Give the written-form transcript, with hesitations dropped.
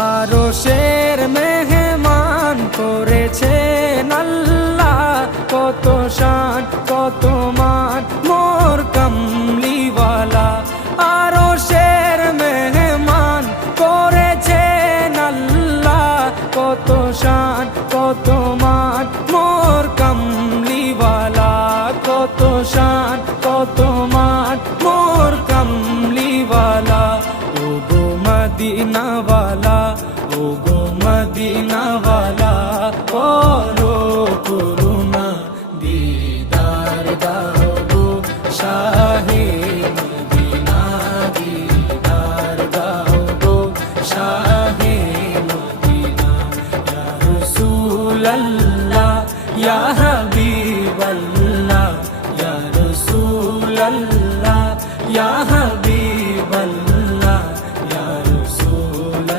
আরশের মেহমান করেছেন আল্লাহ, কত শান কত মান মোর কামলিওয়ালা। আরশের মেহমান করেছেন আল্লাহ, কত শান কত মান মোর কামলিওয়ালা, কত শান কত মান মোর কামলিওয়ালা। ও গো মদিনাওয়ালা, ও গো মদিনাওয়ালা, করো